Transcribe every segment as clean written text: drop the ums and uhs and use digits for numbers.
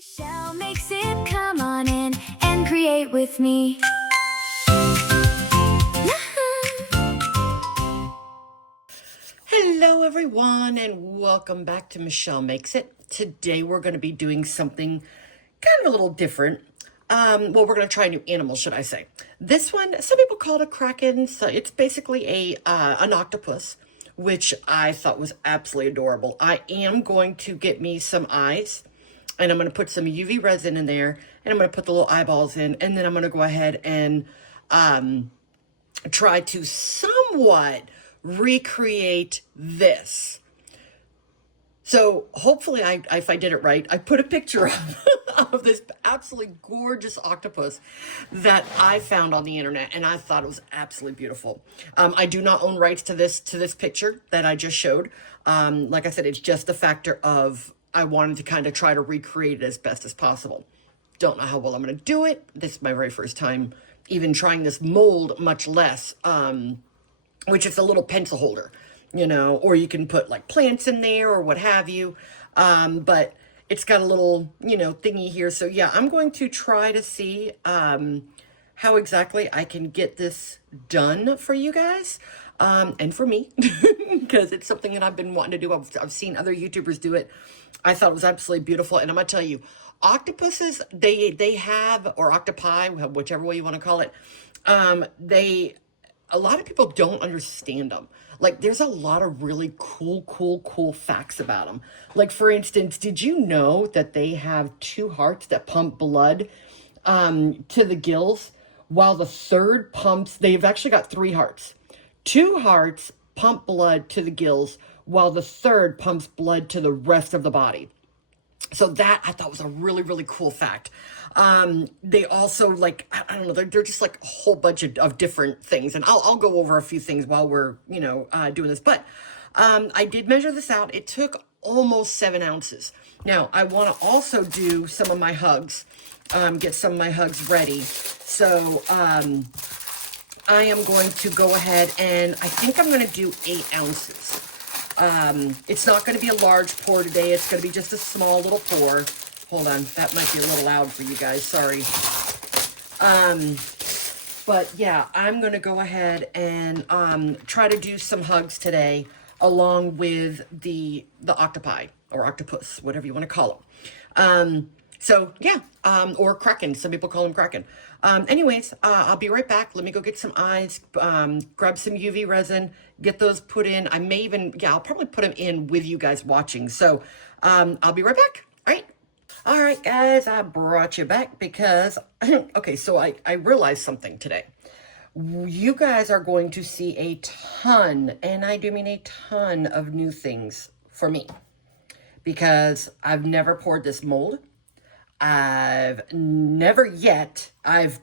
Michelle makes it, come on in and create with me. Hello everyone and welcome back to Michelle Makes It. Today we're going to be doing something kind of a little different. Well, we're going to try a new animal, should I say. This one, some people call it a kraken, so it's basically an octopus, which I thought was absolutely adorable. I am going to get me some eyes, and I'm going to put some UV resin in there, and I'm going to put the little eyeballs in, and then I'm going to go ahead and try to somewhat recreate this. So hopefully if I did it right, I put a picture of this absolutely gorgeous octopus that I found on the internet, and I thought it was absolutely beautiful. I do not own rights to this picture that I just showed. Like I said, it's just the factor of I wanted to kind of try to recreate it as best as possible. Don't know how well I'm going to do it. This is my very first time even trying this mold, much less, which is a little pencil holder, you know, or you can put like plants in there or what have you. But it's got a little, you know, thingy here. So yeah, I'm going to try to see how exactly I can get this done for you guys. And for me, because it's something that I've been wanting to do. I've seen other YouTubers do it. I thought it was absolutely beautiful. And I'm going to tell you, octopuses, they have, or octopi, whichever way you want to call it, a lot of people don't understand them. Like, there's a lot of really cool facts about them. Like, for instance, did you know that they have 2 hearts that pump blood to the gills, while the third pumps, they've actually got 3 hearts. 2 hearts pump blood to the gills, while the third pumps blood to the rest of the body. So that I thought was a really cool fact. They also, like, I don't know, they're just like a whole bunch of different things. And I'll go over a few things while we're, you know, doing this. But I did measure this out. It took almost 7 ounces. Now, I want to also do some of my hugs, get some of my hugs ready. So I am going to go ahead and I think I'm going to do 8 ounces. It's not going to be a large pour today. It's going to be just a small little pour. Hold on. That might be a little loud for you guys. Sorry. But yeah, I'm going to go ahead and try to do some hugs today along with the octopi or octopus, whatever you want to call them. So yeah, or kraken. Some people call them kraken. Anyways, I'll be right back. Let me go get some eyes, grab some UV resin, get those put in. I may even, yeah, I'll probably put them in with you guys watching. So I'll be right back. All right. All right, guys, I brought you back because, okay, so I realized something today. You guys are going to see a ton, and I do mean a ton of new things for me because I've never poured this mold. I've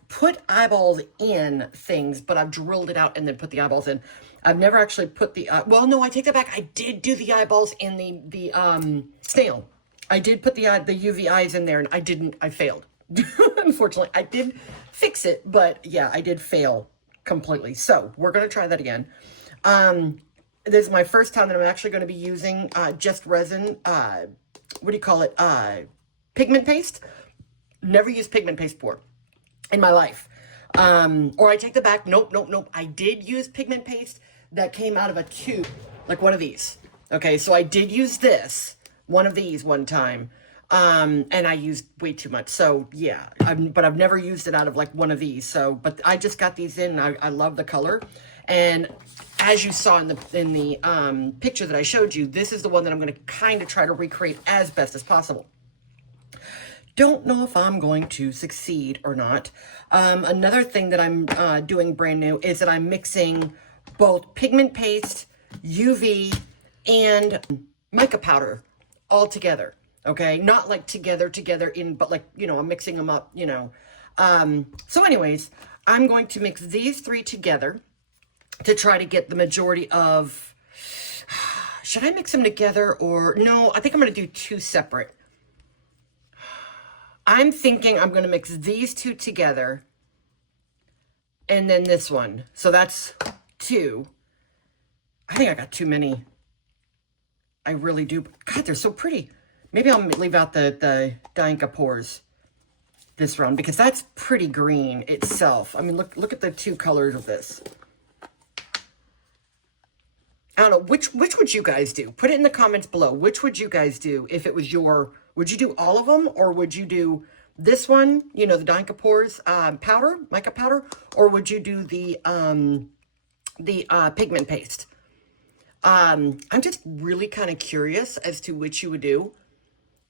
put eyeballs in things, but I've drilled it out and then put the eyeballs in. I've never actually put the, well, no, I take that back. I did do the eyeballs in the snail. I did put the UV eyes in there and I failed. Unfortunately, I did fix it, but yeah, I did fail completely. So we're going to try that again. This is my first time that I'm actually going to be using just resin, what do you call it? Pigment paste. Never used pigment paste before in my life. Or I take the back. Nope. I did use pigment paste that came out of a tube, like one of these. Okay, so I did use one of these one time. And I used way too much. So yeah, but I've never used it out of like one of these. So, but I just got these in and I love the color. And as you saw in the picture that I showed you, this is the one that I'm going to kind of try to recreate as best as possible. Don't know if I'm going to succeed or not. Another thing that I'm doing brand new is that I'm mixing both pigment paste, UV, and mica powder all together. Okay, not like together in, but like, you know, I'm mixing them up, you know. So anyways, I'm going to mix these 3 together to try to get the majority of, should I mix them together or, no, I think I'm going to do 2 separate. I'm thinking I'm going to mix these 2 together and then this one. So that's 2. I think I got too many. I really do. God, they're so pretty. Maybe I'll leave out the Dianka Pours this round because that's pretty green itself. I mean, look at the two colors of this. I don't know, which would you guys do? Put it in the comments below. Which would you guys do if it was your, would you do all of them? Or would you do this one, you know, the Dianka Pours powder, mica powder? Or would you do the pigment paste? I'm just really kind of curious as to which you would do.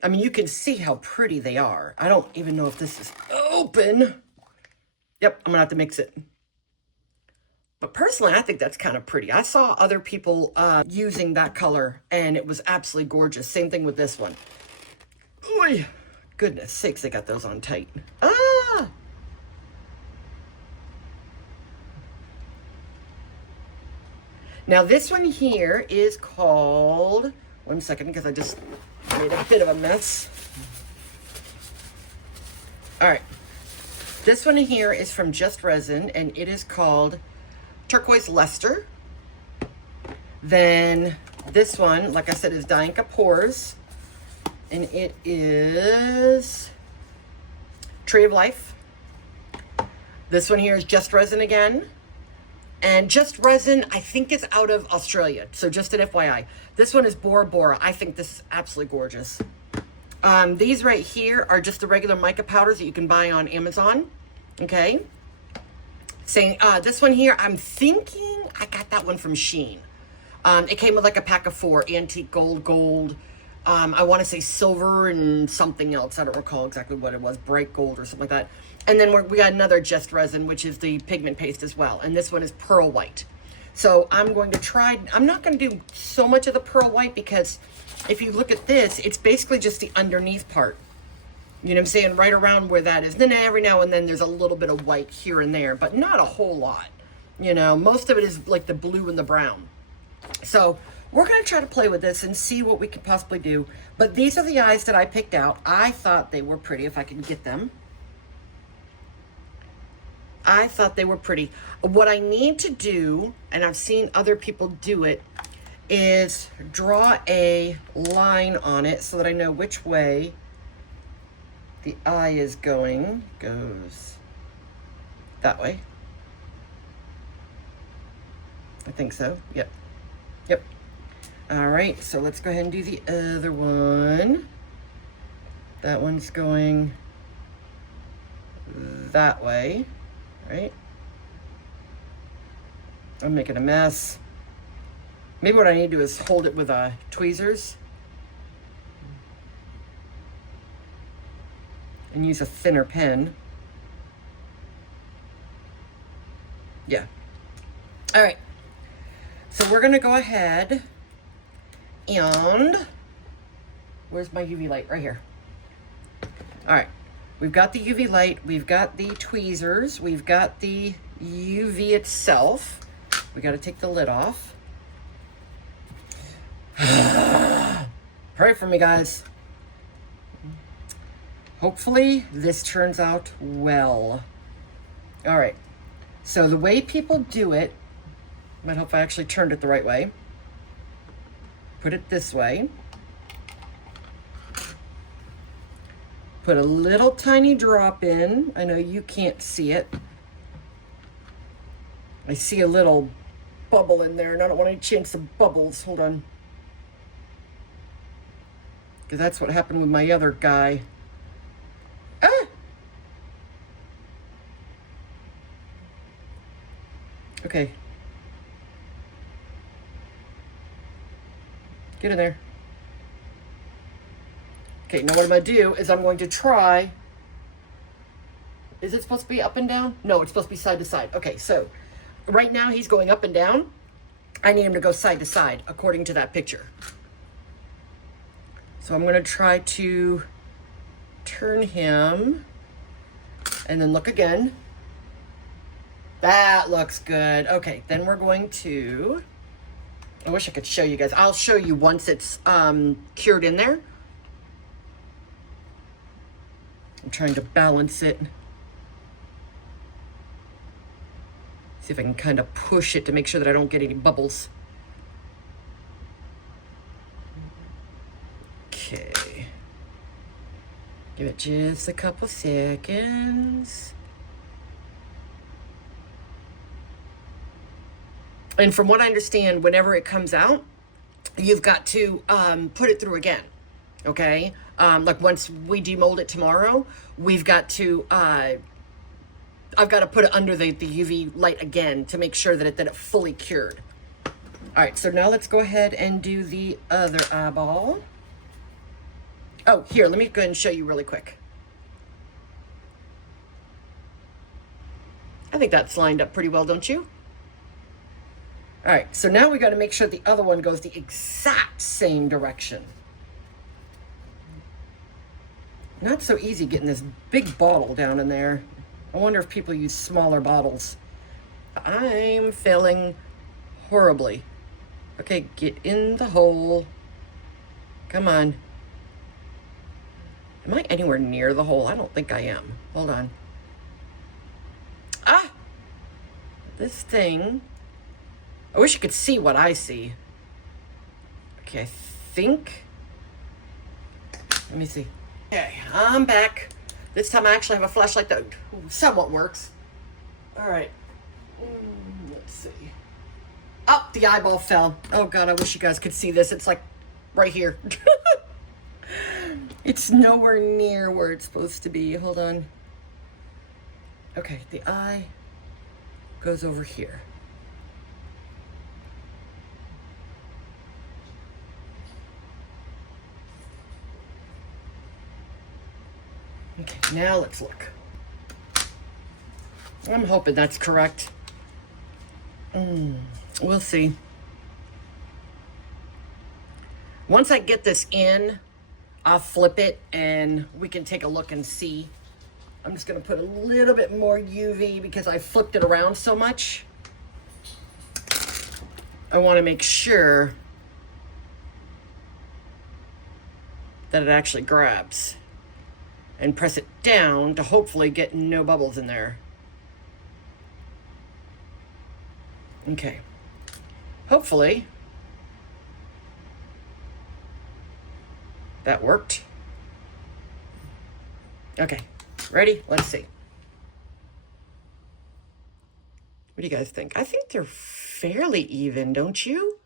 I mean, you can see how pretty they are. I don't even know if this is open. Yep, I'm gonna have to mix it. But personally, I think that's kind of pretty. I saw other people using that color, and it was absolutely gorgeous. Same thing with this one. Oy, goodness sakes, they got those on tight. Ah! Now, this one here is called... One second, because I just made a bit of a mess. All right. This one here is from Just Resin, and it is called Turquoise Luster. Then this one, like I said, is Dianka Pours, and it is Tree of Life. This one here is Just Resin again, and Just Resin I think is out of Australia, so just an FYI. This one is Bora Bora. I think this is absolutely gorgeous. These right here are just the regular mica powders that you can buy on Amazon. Okay. Saying this one here, I'm thinking I got that one from Shein. It came with like a pack of 4, antique gold. I want to say silver and something else. I don't recall exactly what it was, bright gold or something like that. And then we got another Just Resin, which is the pigment paste as well. And this one is pearl white. So I'm going to try, I'm not going to do so much of the pearl white because if you look at this, it's basically just the underneath part. You know what I'm saying? Right around where that is. Then every now and then there's a little bit of white here and there, but not a whole lot. You know, most of it is like the blue and the brown. So we're going to try to play with this and see what we can possibly do. But these are the eyes that I picked out. I thought they were pretty if I can get them. I thought they were pretty. What I need to do, and I've seen other people do it, is draw a line on it so that I know which way the eye is going. Goes that way. I think so. Yep. Yep. All right, so let's go ahead and do the other one. That one's going that way, right? I'm making a mess. Maybe what I need to do is hold it with tweezers and use a thinner pen. Yeah. All right. So we're gonna go ahead and, where's my UV light? Right here. All right. We've got the UV light, we've got the tweezers, we've got the UV itself. We got to take the lid off. Pray for me, guys. Hopefully this turns out well. All right. So the way people do it, I might hope I actually turned it the right way. Put it this way. Put a little tiny drop in. I know you can't see it. I see a little bubble in there and I don't want any chance of bubbles. Hold on. Because that's what happened with my other guy. Ah! Okay. Get in there. Okay, now what I'm going to do is I'm going to try. Is it supposed to be up and down? No, it's supposed to be side to side. Okay, so right now he's going up and down. I need him to go side to side according to that picture. So I'm going to try to turn him and then look again. That looks good. Okay, then we're going to, I wish I could show you guys. I'll show you once it's cured in there. I'm trying to balance it. See if I can kind of push it to make sure that I don't get any bubbles. Okay. Give it just a couple seconds. And from what I understand, whenever it comes out, you've got to put it through again, okay? Like once we demold it tomorrow, we've got to, I've got to put it under the UV light again to make sure that it fully cured. All right, so now let's go ahead and do the other eyeball. Oh, here, let me go ahead and show you really quick. I think that's lined up pretty well, don't you? All right, so now we got to make sure the other one goes the exact same direction. Not so easy getting this big bottle down in there. I wonder if people use smaller bottles. I'm failing horribly. Okay, get in the hole. Come on. Am I anywhere near the hole? I don't think I am. Hold on. Ah! This thing... I wish you could see what I see. Okay, I think... Let me see. Okay, I'm back. This time I actually have a flashlight that somewhat works. All right. Let's see. Oh, the eyeball fell. Oh, God, I wish you guys could see this. It's like right here. It's nowhere near where it's supposed to be. Hold on. Okay, the eye goes over here. Okay, now let's look. I'm hoping that's correct. We'll see. Once I get this in, I'll flip it and we can take a look and see. I'm just going to put a little bit more UV because I flipped it around so much. I want to make sure that it actually grabs. And press it down to hopefully get no bubbles in there. Okay. Hopefully that worked. Okay. Ready? Let's see. What do you guys think? I think they're fairly even, don't you?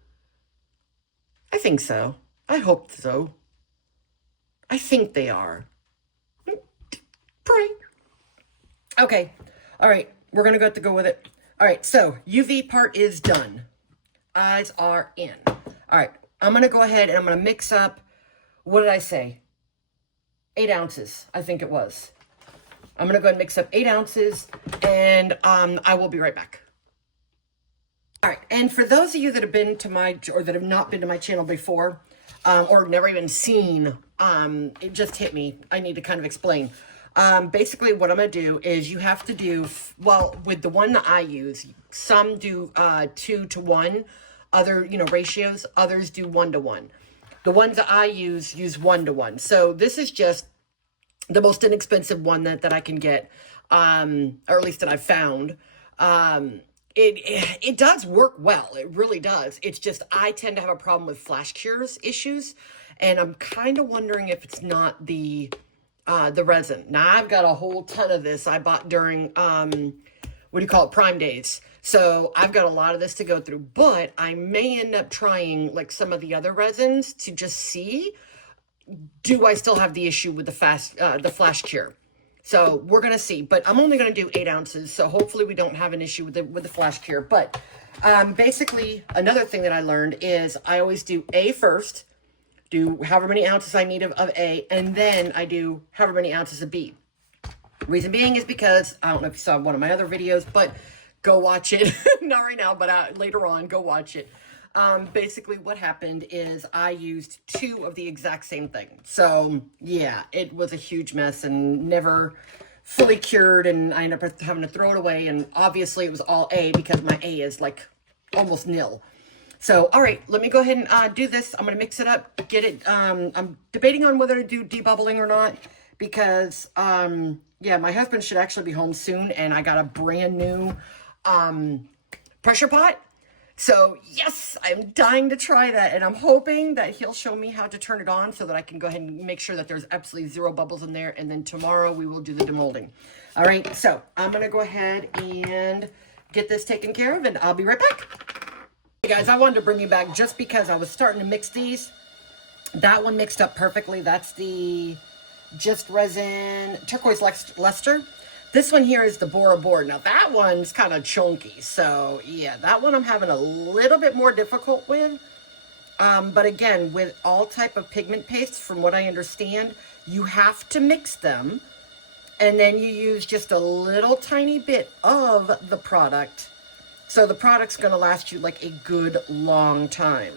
I think so. I hope so. I think they are. Pray. Okay. All right. We're going to have to go with it. All right. So UV part is done. Eyes are in. All right. I'm going to go ahead and I'm going to mix up, what did I say? 8 ounces, I think it was. I'm going to go ahead and mix up 8 ounces and I will be right back. All right. And for those of you that have been to my, or that have not been to my channel before, or never even seen, it just hit me. I need to kind of explain. Basically what I'm going to do is you have to do, well, with the one that I use, some do 2 to 1, other, ratios, others do 1 to 1. The ones that I use 1 to 1. So this is just the most inexpensive one that I can get, or at least that I've found. It does work well. It really does. It's just I tend to have a problem with flash cures issues, and I'm kind of wondering if it's not the resin. Now, I've got a whole ton of this I bought during, Prime Days. So I've got a lot of this to go through, but I may end up trying like some of the other resins to just see, do I still have the issue with the flash cure? So we're going to see, but I'm only going to do 8 ounces. So hopefully we don't have an issue with the flash cure. But basically another thing that I learned is I always do A first, do however many ounces I need of A, and then I do however many ounces of B. Reason being is because, I don't know if you saw one of my other videos, but go watch it. Not right now, but later on, go watch it. Basically what happened is I used 2 of the exact same thing. So yeah, it was a huge mess and never fully cured, and I ended up having to throw it away. And obviously it was all A because my A is like almost nil. So, all right, let me go ahead and do this. I'm going to mix it up, get it. I'm debating on whether to do debubbling or not because, yeah, my husband should actually be home soon, and I got a brand new pressure pot. So yes, I'm dying to try that, and I'm hoping that he'll show me how to turn it on so that I can go ahead and make sure that there's absolutely zero bubbles in there, and then tomorrow we will do the demolding. All right, so I'm gonna go ahead and get this taken care of, and I'll be right back. Hey guys, I wanted to bring you back just because I was starting to mix these. That one mixed up perfectly. That's the Just Resin Turquoise Luster. This one here is the Bora Bora. Now that one's kind of chunky. So yeah, that one I'm having a little bit more difficult with. But again, with all type of pigment pastes, from what I understand, you have to mix them. And then you use just a little tiny bit of the product. So the product's going to last you like a good long time.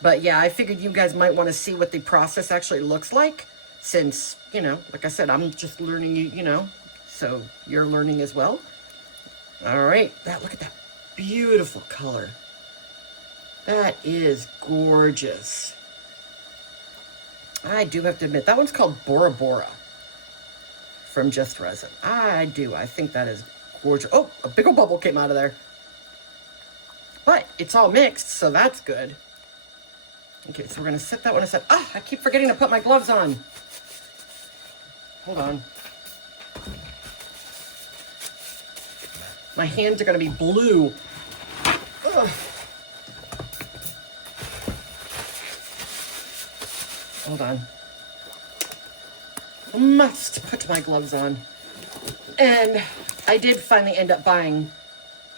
But yeah, I figured you guys might want to see what the process actually looks like. Since, you know, like I said, I'm just learning, you know. So you're learning as well. All right, look at that beautiful color. That is gorgeous. I do have to admit, that one's called Bora Bora from Just Resin. I think that is gorgeous. Oh, a big old bubble came out of there. But it's all mixed, so that's good. Okay, so we're gonna set that one aside. Ah, I keep forgetting to put my gloves on. Hold on. My hands are going to be blue. Ugh. Hold on. I must put my gloves on. And I did finally end up buying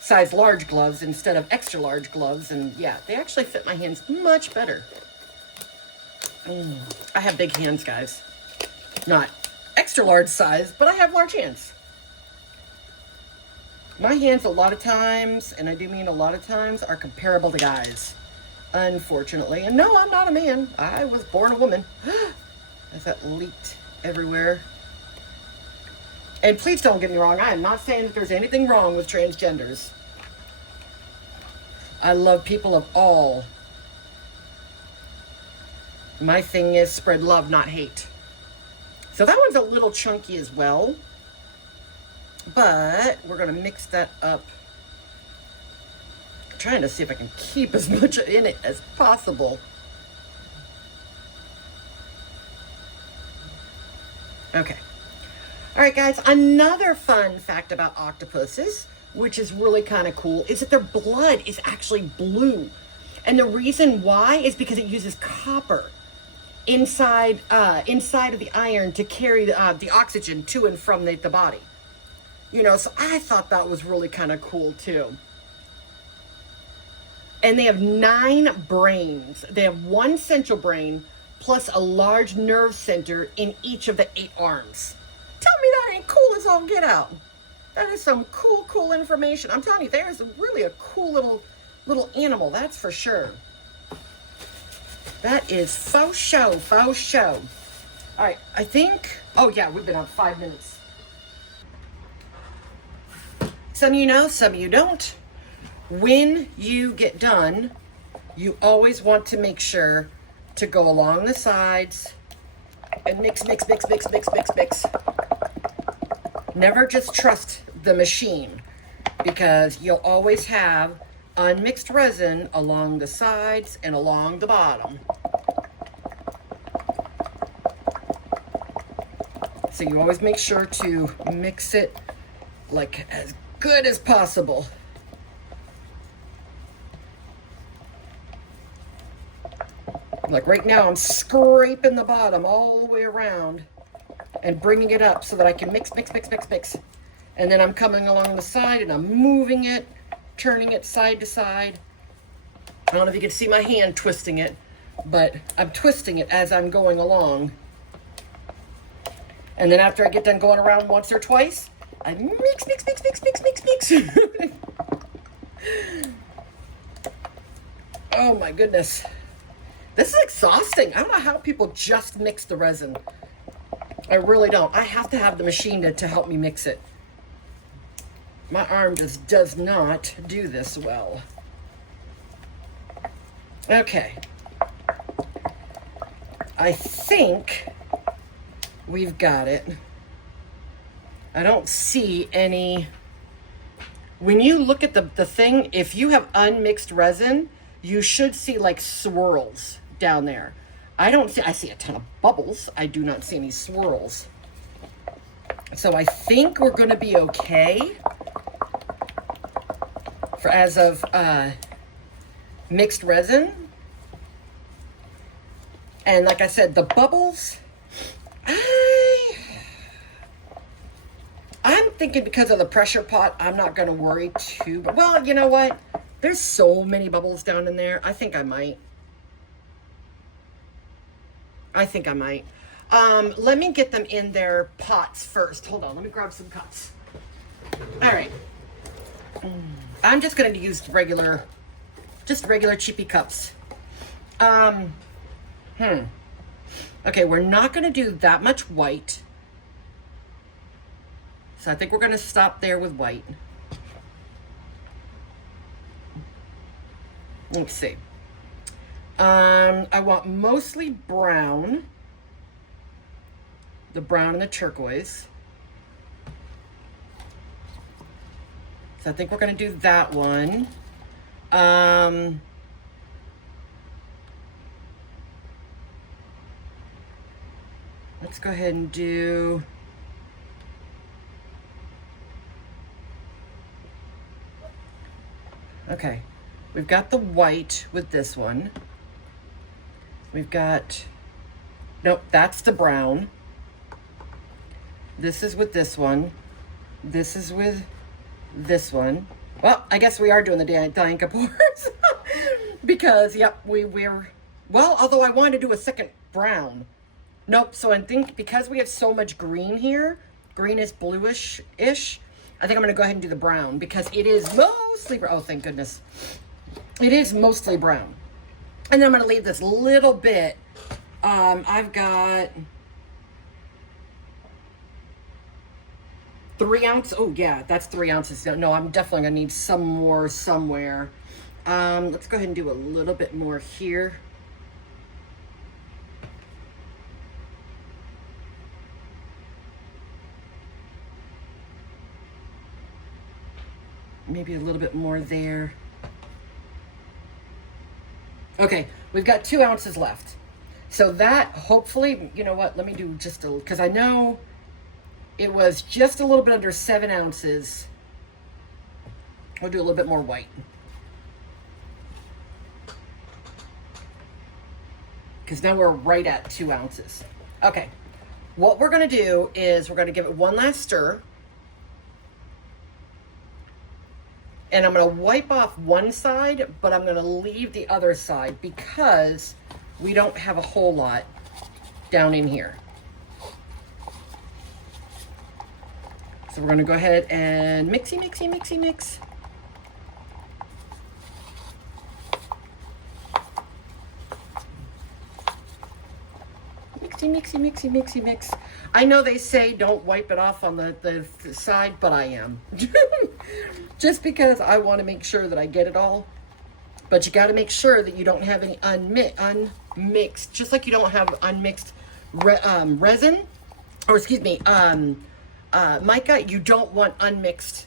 size large gloves instead of extra large gloves. And yeah, they actually fit my hands much better. I have big hands, guys. Not extra large size, but I have large hands. My hands a lot of times, and I do mean a lot of times, are comparable to guys, unfortunately. And no, I'm not a man. I was born a woman. As that leaked everywhere. And please don't get me wrong. I am not saying that there's anything wrong with transgenders. I love people of all. My thing is spread love, not hate. So that one's a little chunky as well. But we're going to mix that up. I'm trying to see if I can keep as much in it as possible. Okay. All right, guys. Another fun fact about octopuses, which is really kind of cool, is that their blood is actually blue. And the reason why is because it uses copper inside of the iron to carry the oxygen to and from the body. You know, so I thought that was really kind of cool too. And they have 9 brains. They have 1 central brain plus a large nerve center in each of the 8 arms. Tell me that ain't cool as all get out. That is some cool information. I'm telling you, there's really a cool little animal, that's for sure. That is faux show. All right, I think, oh yeah, we've been on 5 minutes. Some of you know, some of you don't. When you get done, you always want to make sure to go along the sides and mix. Never just trust the machine, because you'll always have unmixed resin along the sides and along the bottom. So you always make sure to mix it like as good as possible. Like right now, I'm scraping the bottom all the way around and bringing it up so that I can mix. And then I'm coming along the side and I'm moving it, turning it side to side. I don't know if you can see my hand twisting it, but I'm twisting it as I'm going along. And then after I get done going around once or twice, I mix. Oh my goodness. This is exhausting. I don't know how people just mix the resin. I really don't. I have to have the machine to help me mix it. My arm just does not do this well. Okay. I think we've got it. I don't see any when you look at the thing, if you have unmixed resin, you should see like swirls down there. I see a ton of bubbles. I do not see any swirls. So I think we're going to be okay for as of mixed resin. And like I said, the bubbles, I'm thinking because of the pressure pot, I'm not going to worry too. Well, you know what? There's so many bubbles down in there. I think I might. Let me get them in their pots first. Hold on. Let me grab some cups. All right. I'm just going to use regular cheapy cups. Okay, we're not going to do that much white. So I think we're going to stop there with white. Let's see. I want mostly brown. The brown and the turquoise. So I think we're going to do that one. Let's go ahead and do... Okay, we've got the white with this one. We've got... Nope, that's the brown. This is with this one. This is with this one. Well, I guess we are doing the Dianka Pours. Because, yep, we're... Well, although I wanted to do a second brown. Nope, so I think because we have so much green here, greenish, bluish-ish, I think I'm going to go ahead and do the brown because it is mostly brown. Oh, thank goodness. It is mostly brown. And then I'm going to leave this little bit. I've got 3 ounces. Oh, yeah, that's 3 ounces. No, I'm definitely going to need some more somewhere. Let's go ahead and do a little bit more here. Maybe a little bit more there. Okay, we've got 2 ounces left. So that, hopefully, you know what, let me do just a, because I know it was just a little bit under 7 ounces. We'll do a little bit more white. Because now we're right at 2 ounces. Okay, what we're gonna do is we're gonna give it one last stir. And I'm going to wipe off one side, but I'm going to leave the other side because we don't have a whole lot down in here. So we're going to go ahead and mixy, mixy, mixy, mix. Mixy, mixy, mixy, mixy, mix. I know they say don't wipe it off on the side, but I am. Just because I want to make sure that I get it all. But you got to make sure that you don't have any unmixed, just like you don't have unmixed resin, or excuse me, mica, you don't want unmixed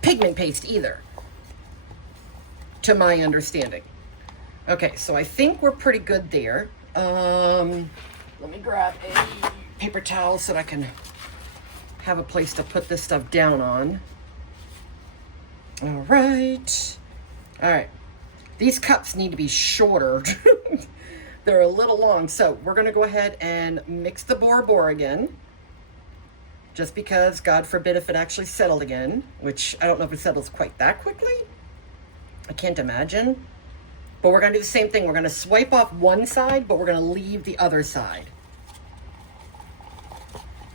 pigment paste either, to my understanding. Okay, so I think we're pretty good there. Let me grab a paper towel so that I can have a place to put this stuff down on. All right. All right. These cups need to be shorter. They're a little long. So we're going to go ahead and mix the bore again. Just because, God forbid, if it actually settled again, which I don't know if it settles quite that quickly. I can't imagine. But we're going to do the same thing. We're going to swipe off one side, but we're going to leave the other side.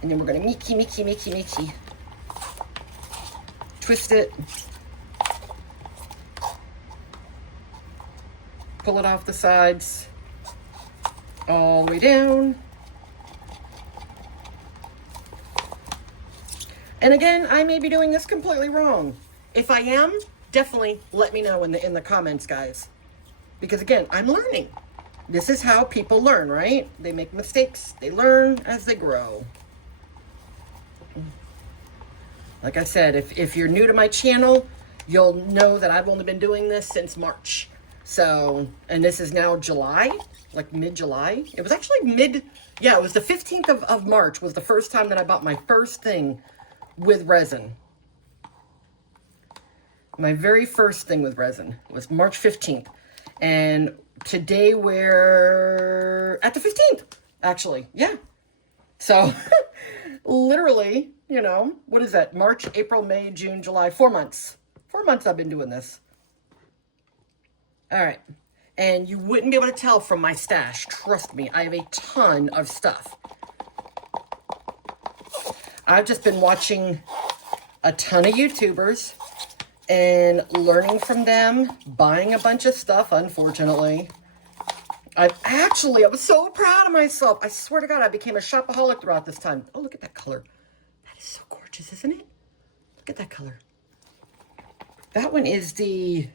And then we're going to mixy. Twist it. Pull it off the sides. All the way down. And again, I may be doing this completely wrong. If I am, definitely let me know in the comments, guys. Because again, I'm learning. This is how people learn, right? They make mistakes. They learn as they grow. Like I said, if you're new to my channel, you'll know that I've only been doing this since March. So, and this is now July, like mid-July. It was actually yeah, it was the 15th of March was the first time that I bought my first thing with resin. My very first thing with resin was March 15th. And today we're at the 15th, actually. Yeah. So, literally, you know, what is that? March, April, May, June, July, 4 months. 4 months I've been doing this. All right. And you wouldn't be able to tell from my stash. Trust me, I have a ton of stuff. I've just been watching a ton of YouTubers and learning from them, buying a bunch of stuff, unfortunately. I was so proud of myself. I swear to God, I became a shopaholic throughout this time. Oh, look at that color. That is so gorgeous, isn't it? Look at that color. That one is the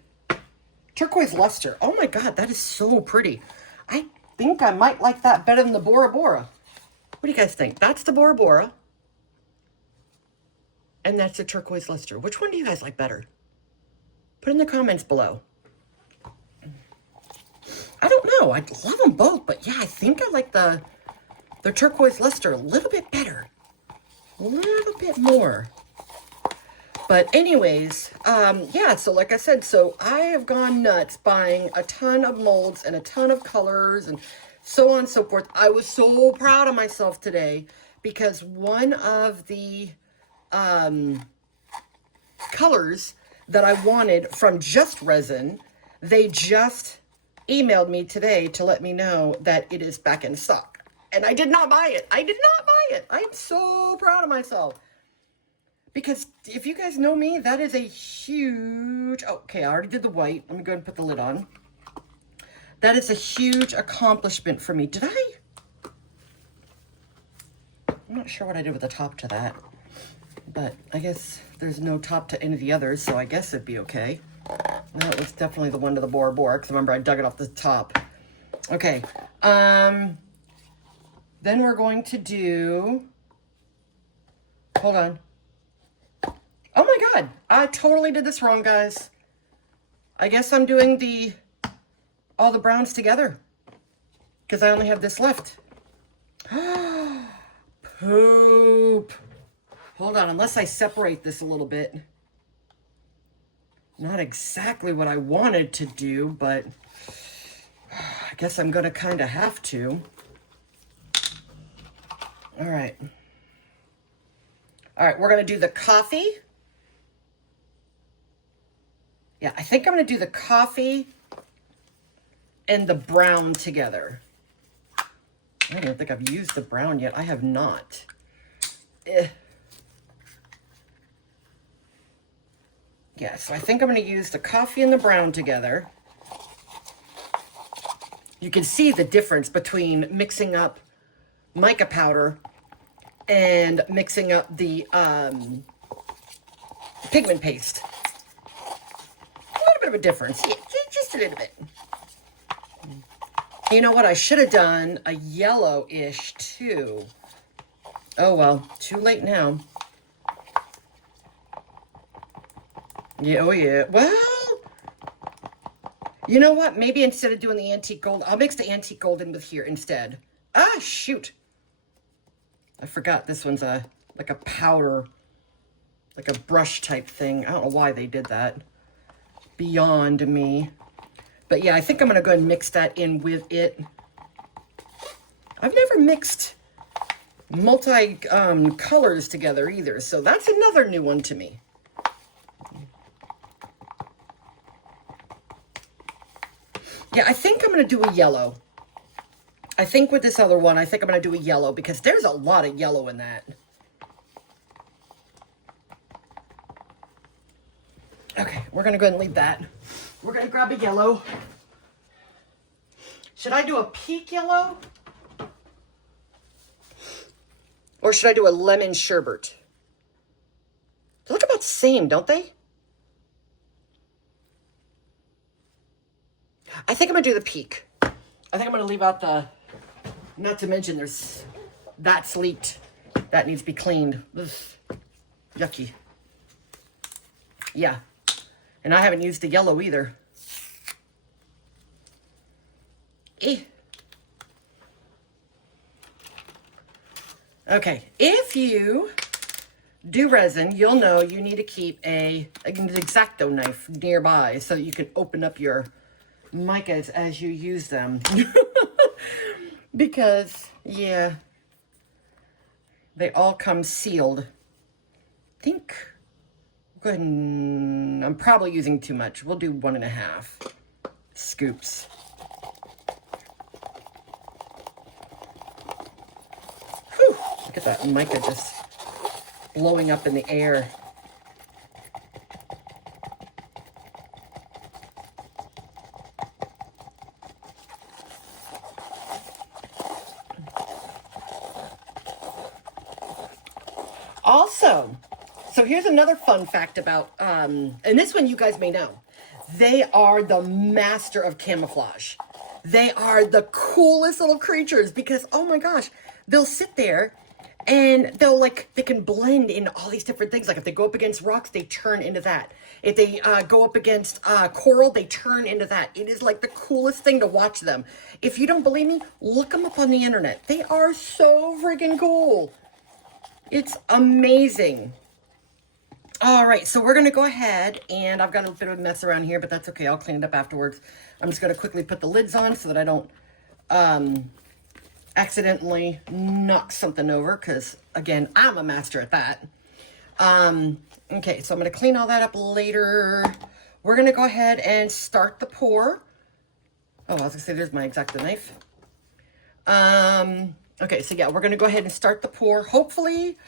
turquoise luster. Oh my God, that is so pretty. I think I might like that better than the Bora Bora. What do you guys think? That's the Bora Bora. And that's the turquoise luster. Which one do you guys like better? Put in the comments below. I don't know. I love them both, but yeah, I think I like the turquoise luster a little bit better. A little bit more. But anyways, yeah, so like I said, so I have gone nuts buying a ton of molds and a ton of colors and so on and so forth. I was so proud of myself today because one of the colors that I wanted from Just Resin, they just emailed me today to let me know that it is back in stock. And I did not buy it. I did not buy it. I'm so proud of myself. Because if you guys know me, that is a huge... Okay, I already did the white. Let me go ahead and put the lid on. That is a huge accomplishment for me. Did I? I'm not sure what I did with the top to that. But I guess there's no top to any of the others, so I guess it'd be okay. No, it was definitely the one to the Bora Bora, because remember I dug it off the top. Okay. Then we're going to do... Hold on. Oh my God, I totally did this wrong, guys. I guess I'm doing all the browns together because I only have this left. Poop. Hold on, unless I separate this a little bit. Not exactly what I wanted to do, but I guess I'm gonna kind of have to. All right. All right, we're gonna do the coffee. Yeah, I think I'm going to do the coffee and the brown together. I don't think I've used the brown yet. I have not. Yeah, so I think I'm going to use the coffee and the brown together. You can see the difference between mixing up mica powder and mixing up the pigment paste. Of a difference, just a little bit. You know what? I should have done a yellowish too. Oh well, too late now. Yeah, oh yeah. Well, you know what? Maybe instead of doing the antique gold, I'll mix the antique gold in with here instead. Ah, shoot! I forgot this one's like a powder, like a brush type thing. I don't know why they did that. Beyond me. But yeah, I think I'm going to go ahead and mix that in with it. I've never mixed multi colors together either, so that's another new one to me. Yeah, I think I'm going to do a yellow. I think with this other one, I think I'm going to do a yellow because there's a lot of yellow in that. Okay, we're going to go ahead and leave that. We're going to grab a yellow. Should I do a peak yellow? Or should I do a lemon sherbet? They look about the same, don't they? I think I'm going to do the peak. I think I'm going to leave out the... Not to mention that's leaked. That needs to be cleaned. Ugh, yucky. Yeah. And I haven't used the yellow either. Okay, if you do resin, you'll know you need to keep an X-Acto knife nearby so that you can open up your micas as you use them. Because, yeah, they all come sealed. I think, go ahead and, I'm probably using too much. We'll do 1.5 scoops. Whew, look at that mica just blowing up in the air. Also, so here's another fun fact about, and this one you guys may know. They are the master of camouflage. They are the coolest little creatures because, oh my gosh, they'll sit there and they can blend in all these different things. Like if they go up against rocks, they turn into that. If they go up against coral, they turn into that. It is like the coolest thing to watch them. If you don't believe me, look them up on the internet. They are so freaking cool. It's amazing. All right, so we're going to go ahead, and I've got a bit of a mess around here, but that's okay. I'll clean it up afterwards. I'm just going to quickly put the lids on so that I don't accidentally knock something over, because, again, I'm a master at that. Okay, so I'm going to clean all that up later. We're going to go ahead and start the pour. Oh, I was going to say, there's my X-Acto knife. Okay, so yeah, we're going to go ahead and start the pour. Hopefully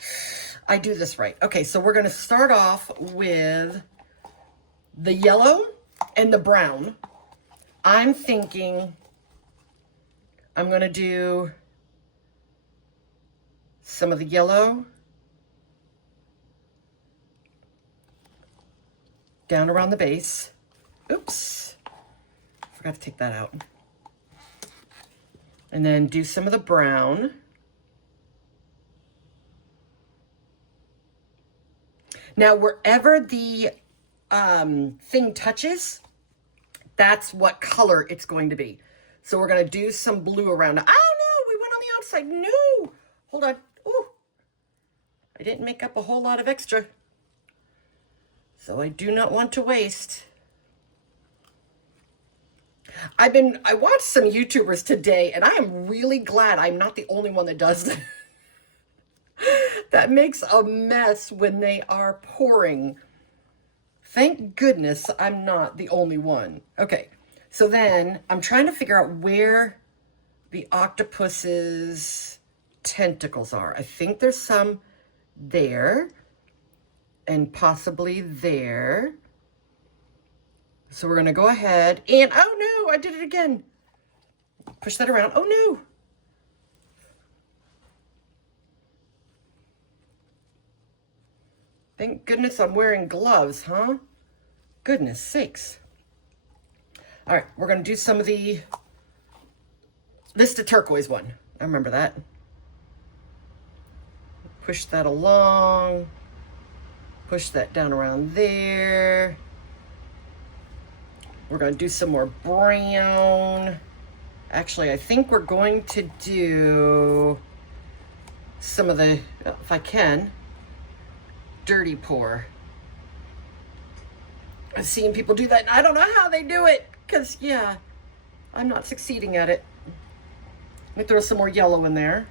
I do this right. Okay, so we're going to start off with the yellow and the brown. I'm thinking I'm going to do some of the yellow down around the base. Oops, forgot to take that out. And then do some of the brown. Now, wherever the thing touches, that's what color it's going to be. So we're going to do some blue around it. Oh, no, we went on the outside. No, hold on. Ooh, I didn't make up a whole lot of extra. So I do not want to waste. I watched some YouTubers today, and I am really glad I'm not the only one that does that. That makes a mess when they are pouring. Thank goodness I'm not the only one. Okay, so then I'm trying to figure out where the octopus's tentacles are. I think there's some there, and possibly there. So we're going to go ahead and, oh no, I did it again. Push that around. Oh no. Thank goodness I'm wearing gloves, huh? Goodness sakes. All right, we're going to do some of this is the turquoise one. I remember that. Push that along. Push that down around there. We're going to do some more brown. Actually, I think we're going to do some of the, if I can, dirty pour. I've seen people do that, and I don't know how they do it, because, yeah, I'm not succeeding at it. Let me throw some more yellow in there.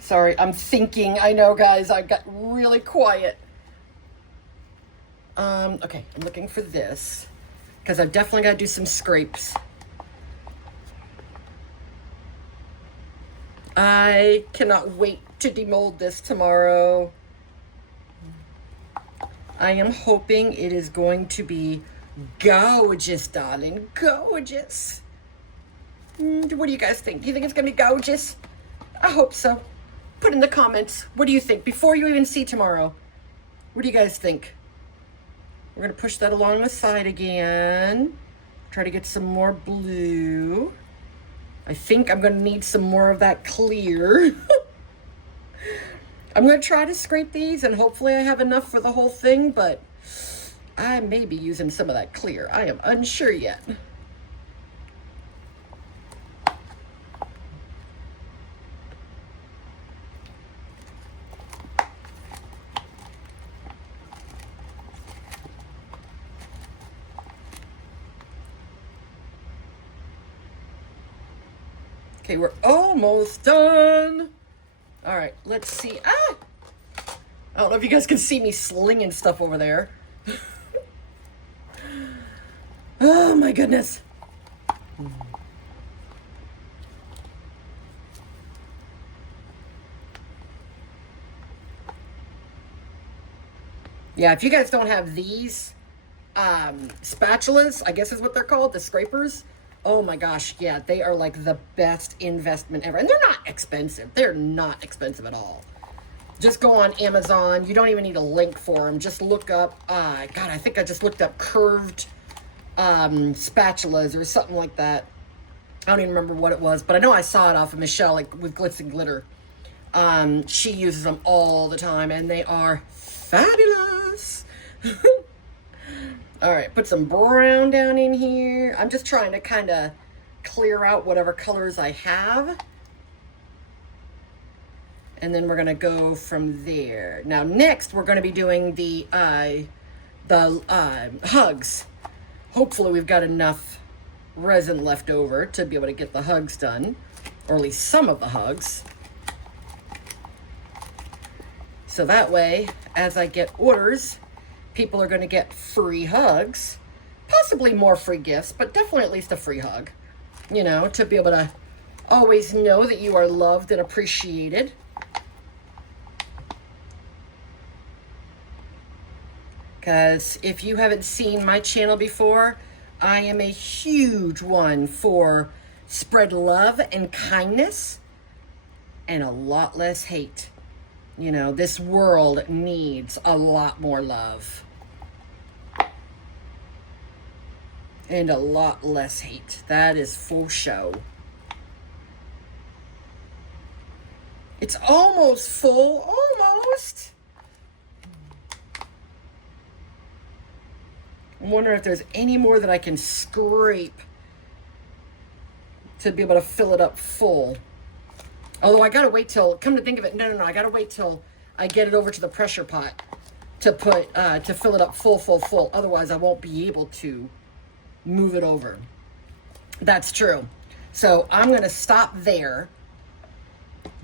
Sorry, I'm thinking. I know, guys, I got really quiet. Okay, I'm looking for this because I've definitely got to do some scrapes. I cannot wait to demold this tomorrow. I am hoping it is going to be gorgeous, darling. Gorgeous. What do you guys think? Do you think it's going to be gorgeous? I hope so. Put in the comments, what do you think? Before you even see tomorrow, what do you guys think? We're going to push that along the side again. Try to get some more blue. I think I'm going to need some more of that clear. I'm going to try to scrape these, and hopefully I have enough for the whole thing, but I may be using some of that clear. I am unsure yet. Okay, we're almost done. All right, let's see. Ah! I don't know if you guys can see me slinging stuff over there. Oh my goodness. Yeah, if you guys don't have these spatulas, I guess is what they're called, the scrapers. Oh my gosh, yeah, they are like the best investment ever. And they're not expensive. They're not expensive at all. Just go on Amazon. You don't even need a link for them. Just look up, God, I think I just looked up curved spatulas or something like that. I don't even remember what it was, but I know I saw it off of Michelle, like with Glitz and Glitter. She uses them all the time, and they are fabulous. All right, put some brown down in here. I'm just trying to kind of clear out whatever colors I have. And then we're going to go from there. Now, next, we're going to be doing the hugs. Hopefully, we've got enough resin left over to be able to get the hugs done, or at least some of the hugs. So that way, as I get orders, people are going to get free hugs, possibly more free gifts, but definitely at least a free hug, you know, to be able to always know that you are loved and appreciated. Because if you haven't seen my channel before, I am a huge one for spread love and kindness and a lot less hate. You know, this world needs a lot more love and a lot less hate. That is for show. It's almost full, almost. I'm wondering if there's any more that I can scrape to be able to fill it up full. Although I gotta wait till, come to think of it, no, I gotta wait till I get it over to the pressure pot to put, to fill it up full. Otherwise I won't be able to move it over. That's true. So I'm gonna stop there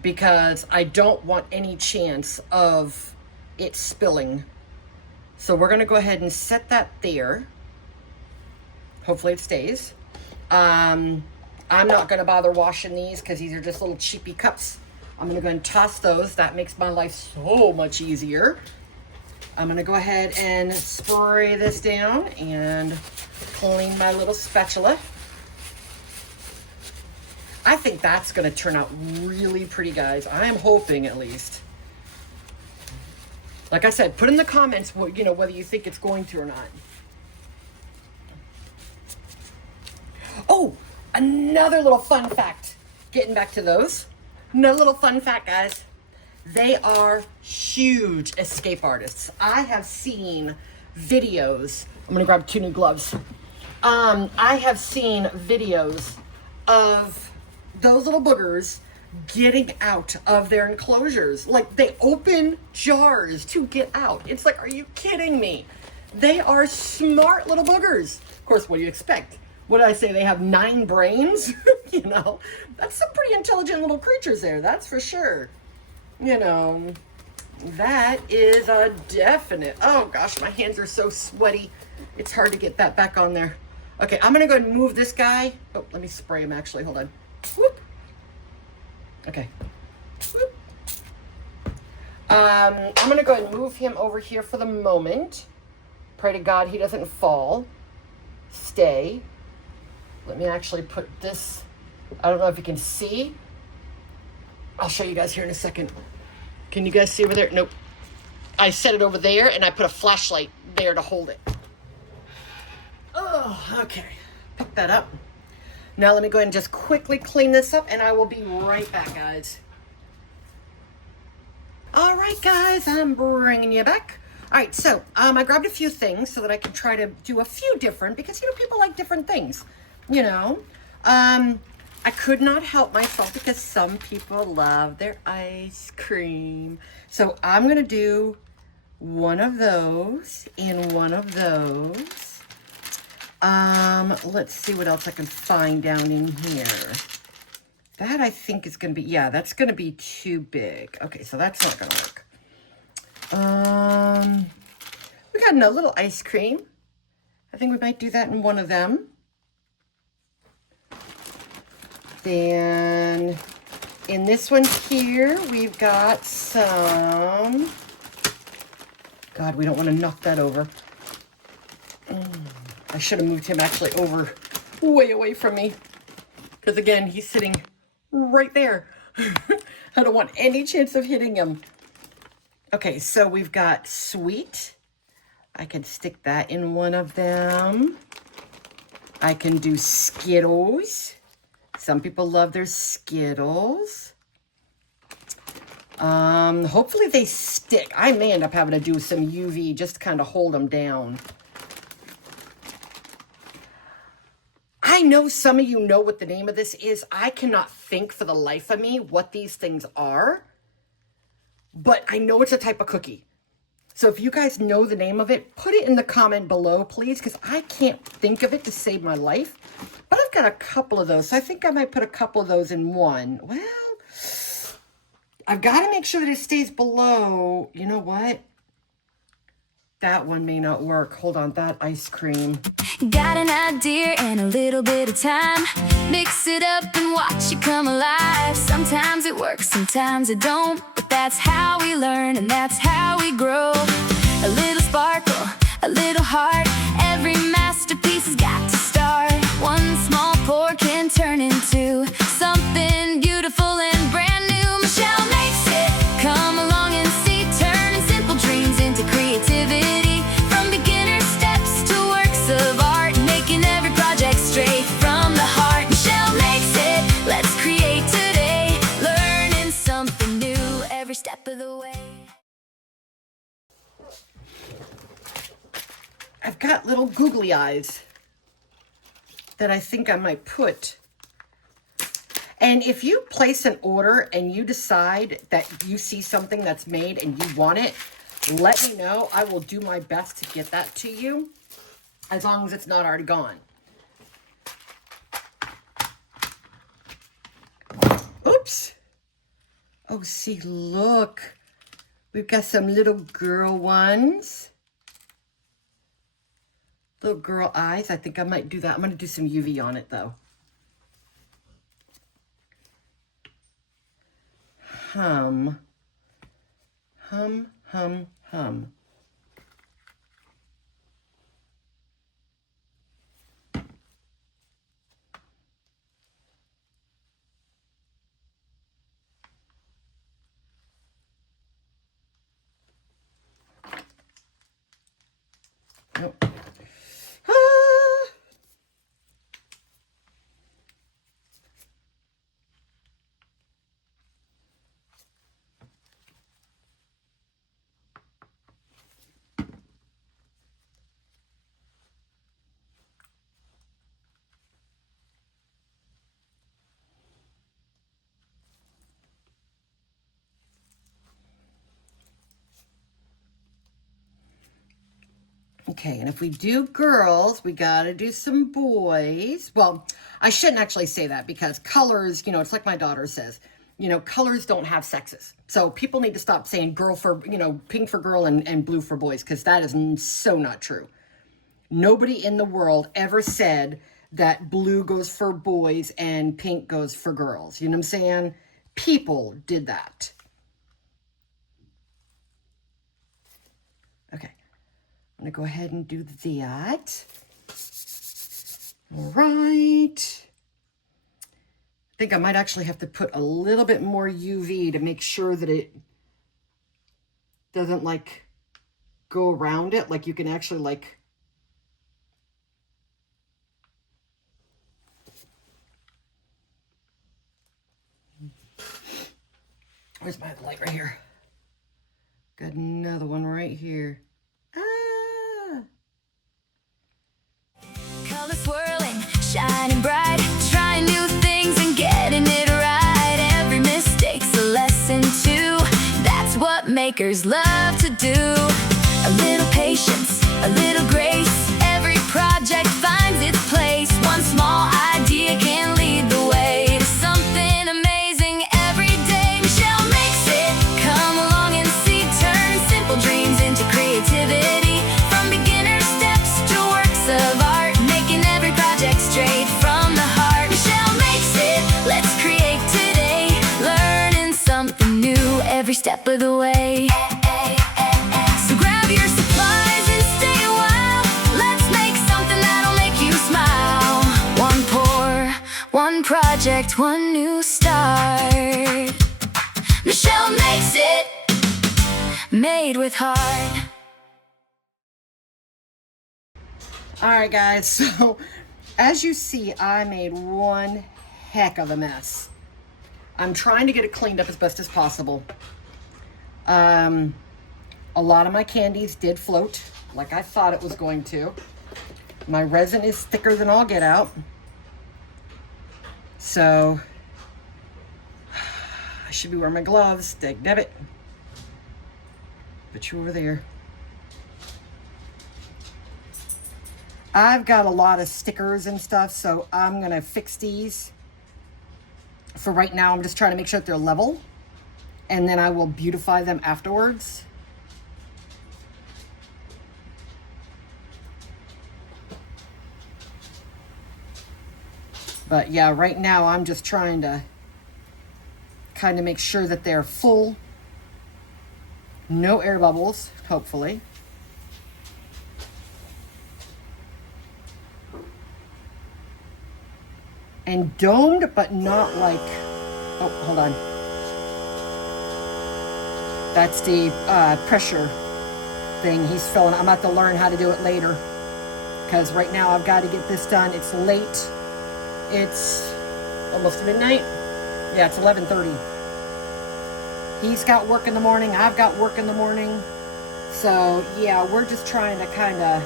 because I don't want any chance of it spilling. So we're gonna go ahead and set that there. Hopefully it stays. I'm not going to bother washing these because these are just little cheapy cups. I'm going to go and toss those. That makes my life so much easier. I'm going to go ahead and spray this down and clean my little spatula. I think that's going to turn out really pretty, guys. I am hoping, at least. Like I said, put in the comments, you know, whether you think it's going to or not. Oh! Another little fun fact, getting back to those. Another little fun fact, guys. They are huge escape artists. I have seen videos. I'm going to grab 2 new gloves. I have seen videos of those little boogers getting out of their enclosures. Like, they open jars to get out. It's like, are you kidding me? They are smart little boogers. Of course, what do you expect? What did I say? They have 9 brains? You know, that's some pretty intelligent little creatures there. That's for sure. You know, that is a definite. Oh gosh, my hands are so sweaty. It's hard to get that back on there. Okay, I'm going to go ahead and move this guy. Oh, let me spray him actually. Hold on. Whoop. Okay. Whoop. I'm going to go ahead and move him over here for the moment. Pray to God he doesn't fall. Stay. Let me actually put this, I don't know if you can see. I'll show you guys here in a second. Can you guys see over there? Nope. I set it over there and I put a flashlight there to hold it. Oh, okay. Pick that up. Now let me go ahead and just quickly clean this up, and I will be right back, guys. All right, guys, I'm bringing you back. All right, so I grabbed a few things so that I can try to do a few different, because, you know, people like different things, you know. I could not help myself because some people love their ice cream. So I'm going to do one of those and one of those. Let's see what else I can find down in here. That I think is going to be, yeah, that's going to be too big. Okay, so that's not going to work. We got a little ice cream. I think we might do that in one of them. Then in this one here, we've got some, God, we don't want to knock that over. I should have moved him actually over, way away from me. Because again, he's sitting right there. I don't want any chance of hitting him. Okay, so we've got sweet. I can stick that in one of them. I can do Skittles. Some people love their Skittles. Hopefully they stick. I may end up having to do some UV just to kind of hold them down. I know some of you know what the name of this is. I cannot think for the life of me what these things are, but I know it's a type of cookie. So if you guys know the name of it, put it in the comment below, please, because I can't think of it to save my life. But I've got a couple of those, so I think I might put a couple of those in one. Well, I've got to make sure that it stays below. You know what? That one may not work. Hold on, that ice cream. Got an idea and a little bit of time. Mix it up and watch it come alive. Sometimes it works, sometimes it don't. But that's how we learn and that's how we grow. A little sparkle, a little heart. Every masterpiece has got to start. One small pour can turn into something beautiful and brand new. Michelle makes it. Come along and see, turning simple dreams into creativity. From beginner steps to works of art, making every project straight from the heart. Michelle makes it. Let's create today, learning something new every step of the way. I've got little googly eyes that I think I might put. And if you place an order and you decide that you see something that's made and you want it, let me know. I will do my best to get that to you, as long as it's not already gone. Oops. Oh, see, look. We've got some little girl ones. Little girl eyes. I think I might do that. I'm going to do some UV on it, though. Hum. Hum, hum, hum. Nope. Okay, and if we do girls, we got to do some boys. Well, I shouldn't actually say that, because colors, you know, it's like my daughter says, you know, colors don't have sexes. So people need to stop saying girl for, you know, pink for girl and blue for boys, because that is so not true. Nobody in the world ever said that blue goes for boys and pink goes for girls. You know what I'm saying? People did that. Okay. I'm going to go ahead and do that. All right. I think I might actually have to put a little bit more UV to make sure that it doesn't like go around it. Like you can actually like, Where's my light? Right here. Got another one right here. Ah! Color swirling, shining bright, trying new things and getting it right. Every mistake's a lesson too. That's what makers love to do. A little patience, a little grace. Every project finds its place. One small idea can lead the way to something amazing every day. Michelle makes it. Come along and see. Turn simple dreams into creativity. From beginner steps to works of art, making every project straight from the heart. Michelle makes it. Let's create today. Learning something new every step of the way. So grab your supplies and stay a while. Let's make something that'll make you smile. One pour, one project, one new start. Michelle makes it. Made with heart. All right, guys. So, as you see, I made one heck of a mess. I'm trying to get it cleaned up as best as possible. A lot of my candies did float, like I thought it was going to. My resin is thicker than all get out. So, I should be wearing my gloves. Daggnabbit. Put you over there. I've got a lot of stickers and stuff, so I'm going to fix these. For right now, I'm just trying to make sure that they're level. And then I will beautify them afterwards. But yeah, right now I'm just trying to kind of make sure that they're full. No air bubbles, hopefully. And domed, but not like, oh, hold on. That's the pressure thing he's filling. I'm about to learn how to do it later. Because right now I've got to get this done. It's late. It's almost midnight. Yeah, it's 11:30. He's got work in the morning. I've got work in the morning. So, yeah, we're just trying to kind of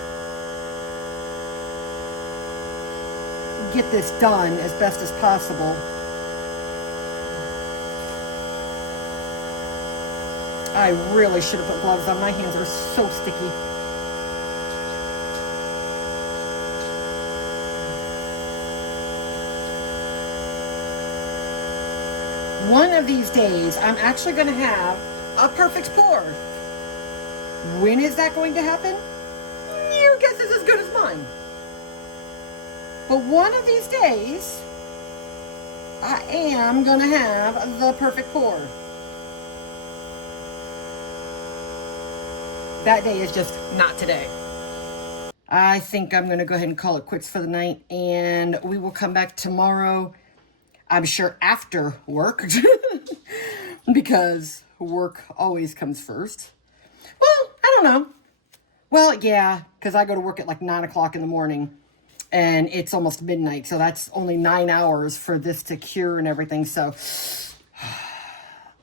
get this done as best as possible. I really should have put gloves on. My hands are so sticky. One of these days, I'm actually going to have a perfect pour. When is that going to happen? Your guess is as good as mine. But one of these days, I am going to have the perfect pour. That day is just not today. I think I'm going to go ahead and call it quits for the night, and we will come back tomorrow, I'm sure after work, because work always comes first. Well, I don't know. Well, yeah, because I go to work at like 9 o'clock in the morning, and it's almost midnight, so that's only 9 hours for this to cure and everything, so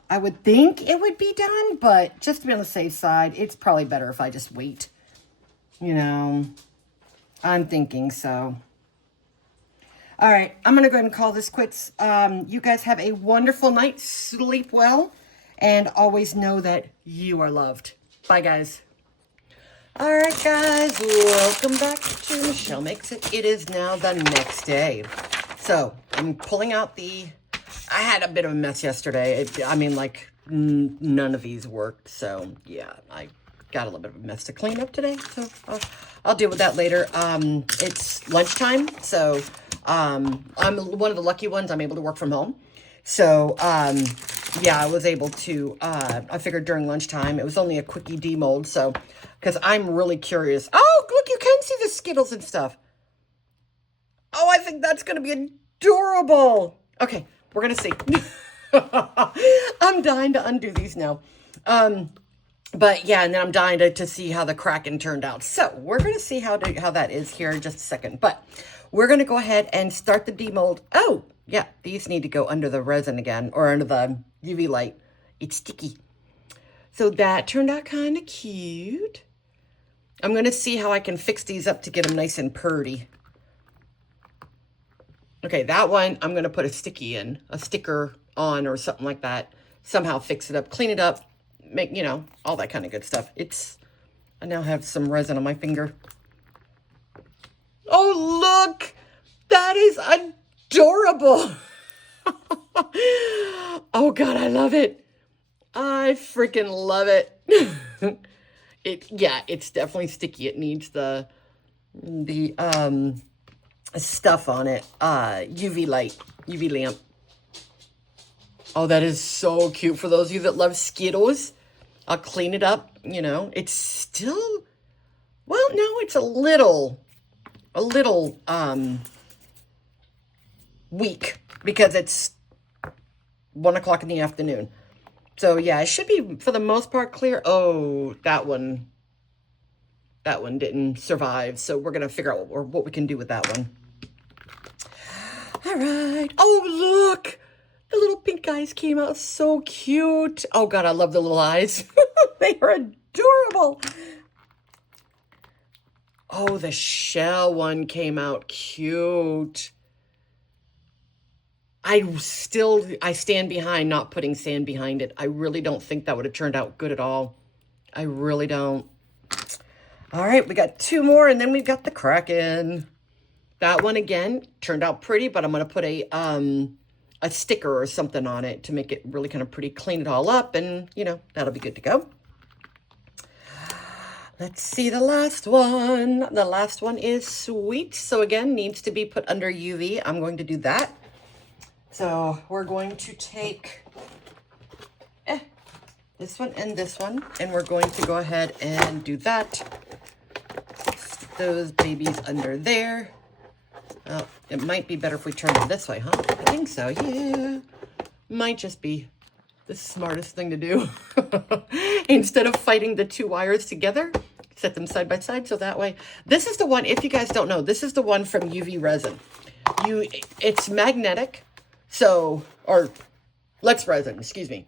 I would think it would be done, but just to be on the safe side, it's probably better if I just wait. You know, I'm thinking so. All right, I'm going to go ahead and call this quits. You guys have a wonderful night. Sleep well. And always know that you are loved. Bye, guys. All right, guys. Welcome back to Michelle Makes It. It is now the next day. So, I'm pulling out I had a bit of a mess yesterday. I mean, like, none of these worked. So, yeah, I got a little bit of a mess to clean up today. So, I'll deal with that later. It's lunchtime. So, I'm one of the lucky ones. I'm able to work from home. So, yeah, I was able to, I figured during lunchtime, it was only a quickie demold. So, because I'm really curious. Oh, look, you can see the Skittles and stuff. Oh, I think that's going to be adorable. Okay, we're going to see. I'm dying to undo these now. But yeah, and then I'm dying to see how the Kraken turned out. So we're going to see how that is here in just a second. But we're going to go ahead and start the demold. Oh, yeah, these need to go under the resin again, or under the UV light. It's sticky. So that turned out kind of cute. I'm going to see how I can fix these up to get them nice and purty. Okay, that one, I'm going to put a sticker on or something like that. Somehow fix it up, clean it up, make, you know, all that kind of good stuff. I now have some resin on my finger. Oh, look! That is adorable! Oh, God, I love it. I freaking love it. Yeah, it's definitely sticky. It needs the stuff on it. UV light, UV lamp. Oh, that is so cute. For those of you that love Skittles, I'll clean it up. You know, it's still, well, no, it's a little weak because it's 1 o'clock in the afternoon. So yeah, it should be for the most part clear. Oh, that one didn't survive. So we're gonna figure out what we can do with that one. All right. Oh, look, the little pink eyes came out so cute. Oh God, I love the little eyes. They are adorable. Oh, the shell one came out cute. I stand behind not putting sand behind it. I really don't think that would have turned out good at all. I really don't. All right, we got 2 more, and then we've got the Kraken. That one, again, turned out pretty, but I'm going to put a sticker or something on it to make it really kind of pretty, clean it all up, and, you know, that'll be good to go. Let's see the last one. The last one is sweet. So, again, needs to be put under UV. I'm going to do that. So we're going to take this one, and we're going to go ahead and do that. Stick those babies under there. Oh, it might be better if we turn it this way, huh? I think so, yeah. Might just be the smartest thing to do. Instead of fighting the 2 wires together, set them side by side, so that way. This is the one, if you guys don't know, this is the one from UV Resin. It's magnetic. So, or Lex Resin, excuse me.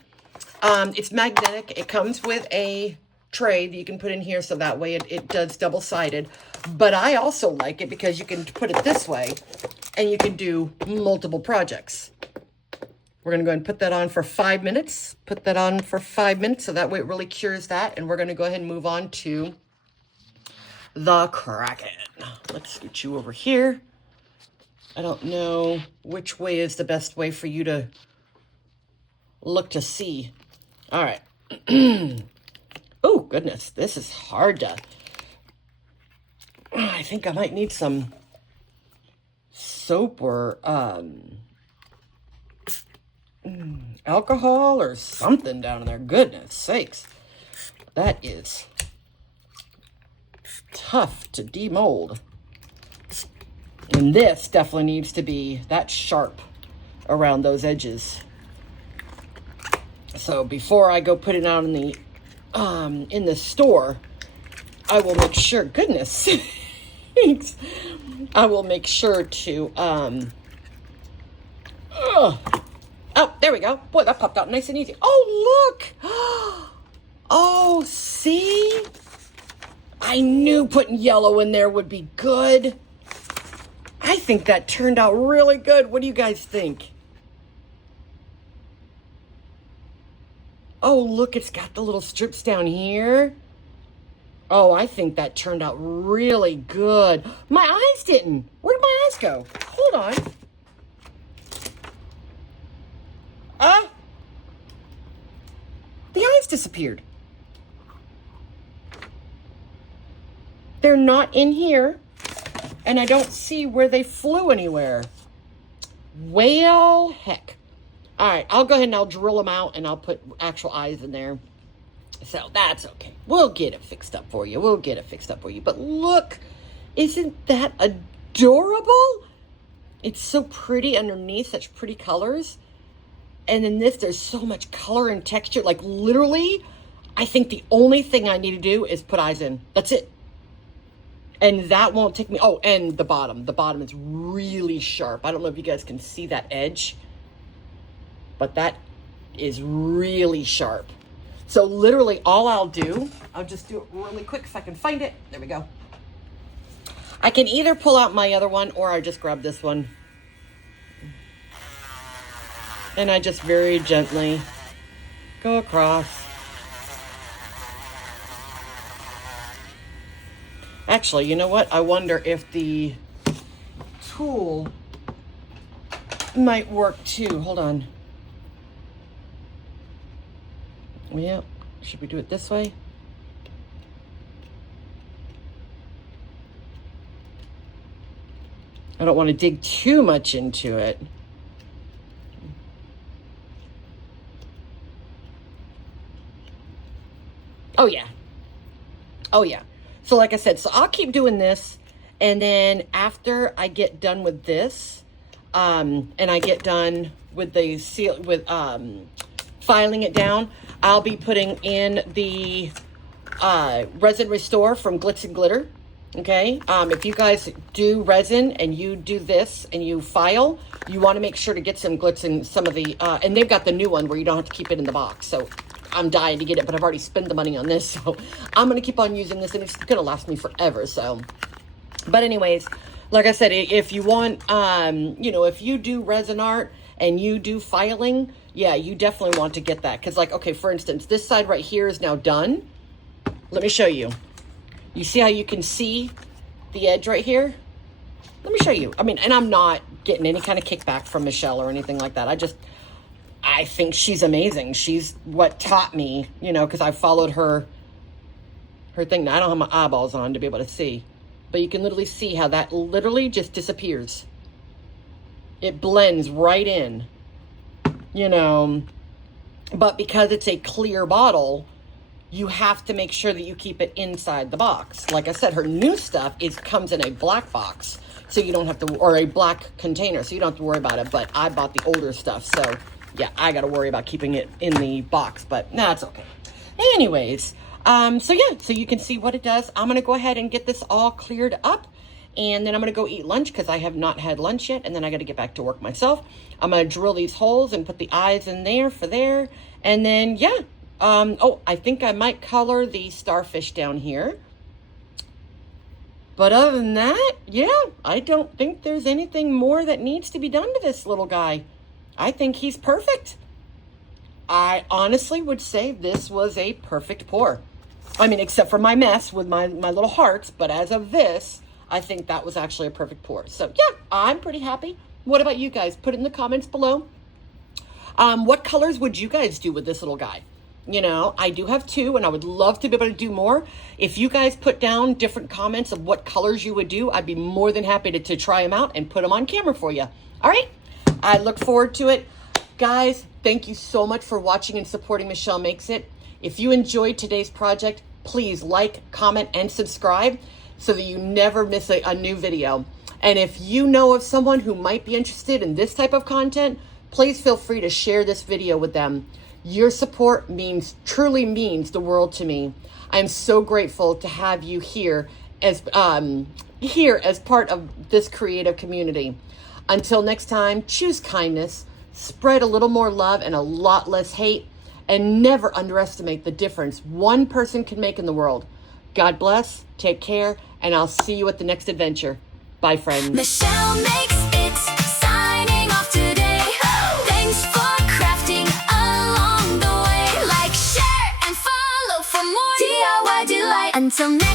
It's magnetic. It comes with a tray that you can put in here, so that way it does double-sided. But I also like it because you can put it this way, and you can do multiple projects. We're going to go ahead and put that on for 5 minutes. Put that on for 5 minutes, so that way it really cures that. And we're going to go ahead and move on to the Kraken. Let's scoot you over here. I don't know which way is the best way for you to look to see. All right. Oh, goodness. This is hard to... I think I might need some soap or alcohol or something down in there. Goodness sakes. That is tough to demold. And this definitely needs to be that sharp around those edges. So before I go put it out in the store, I will make sure, goodness, I will make sure to, oh, there we go. Boy, that popped out nice and easy. Oh, look. Oh, see? I knew putting yellow in there would be good. I think that turned out really good. What do you guys think? Oh, look, it's got the little strips down here. Oh, I think that turned out really good. My eyes didn't. Where'd my eyes go? Hold on. The eyes disappeared. They're not in here. And I don't see where they flew anywhere. Well, heck. All right, I'll go ahead and I'll drill them out and I'll put actual eyes in there. So that's okay. We'll get it fixed up for you. But look, isn't that adorable? It's so pretty underneath, such pretty colors. And in this, there's so much color and texture. Like literally, I think the only thing I need to do is put eyes in. That's it. And that won't take me, oh, and the bottom. The bottom is really sharp. I don't know if you guys can see that edge. But that is really sharp. So literally all I'll do, I'll just do it really quick if I can find it. There we go. I can either pull out my other one or I just grab this one. And I just very gently go across. Actually, you know what? I wonder if the tool might work too. Hold on. Yeah, should we do it this way? I don't want to dig too much into it. Oh yeah. Oh yeah. So like I said, so I'll keep doing this, and then after I get done with this, and I get done with the seal with filing it down, I'll be putting in the resin restore from Glitz and Glitter. Okay, if you guys do resin and you do this and you file, you want to make sure to get some glitz in some of the and they've got the new one where you don't have to keep it in the box. So I'm dying to get it, but I've already spent the money on this, so I'm gonna keep on using this, and it's gonna last me forever. So, but anyways, like I said, if you want, you know, if you do resin art and you do filing, yeah, you definitely want to get that, because like, okay, for instance, this side right here is now done. Let me show you. You see how you can see the edge right here? Let me show you. I mean, and I'm not getting any kind of kickback from Michelle or anything like that. I think she's amazing. She's what taught me, you know, because I followed her thing. Now, I don't have my eyeballs on to be able to see, but you can literally see how that literally just disappears. It blends right in, you know, but because it's a clear bottle, you have to make sure that you keep it inside the box. Like I said, her new stuff comes in a black box, so you don't have to, or a black container, so you don't have to worry about it. But I bought the older stuff, so yeah, I got to worry about keeping it in the box, but nah, it's okay. Anyways, so yeah, so you can see what it does. I'm going to go ahead and get this all cleared up, and then I'm going to go eat lunch because I have not had lunch yet, and then I got to get back to work myself. I'm going to drill these holes and put the eyes in there for there, and then yeah. Oh, I think I might color the starfish down here. But other than that, yeah, I don't think there's anything more that needs to be done to this little guy. I think he's perfect. I honestly would say this was a perfect pour. I mean, except for my mess with my little hearts, but as of this, I think that was actually a perfect pour. So yeah, I'm pretty happy. What about you guys? Put it in the comments below. What colors would you guys do with this little guy? You know, I do have 2, and I would love to be able to do more. If you guys put down different comments of what colors you would do, I'd be more than happy to try them out and put them on camera for you. All right, I look forward to it. Guys, thank you so much for watching and supporting Michelle Makes It. If you enjoyed today's project, please like, comment, and subscribe so that you never miss a new video. And if you know of someone who might be interested in this type of content, please feel free to share this video with them. Your support truly means the world to me. I'm so grateful to have you here as part of this creative community. Until next time, choose kindness, spread a little more love and a lot less hate, and never underestimate the difference one person can make in the world. God bless, take care, and I'll see you at the next adventure. Bye, friends. Michelle makes it, signing off today. Thanks for crafting along the way. Like, share, and follow for more DIY delight. Until next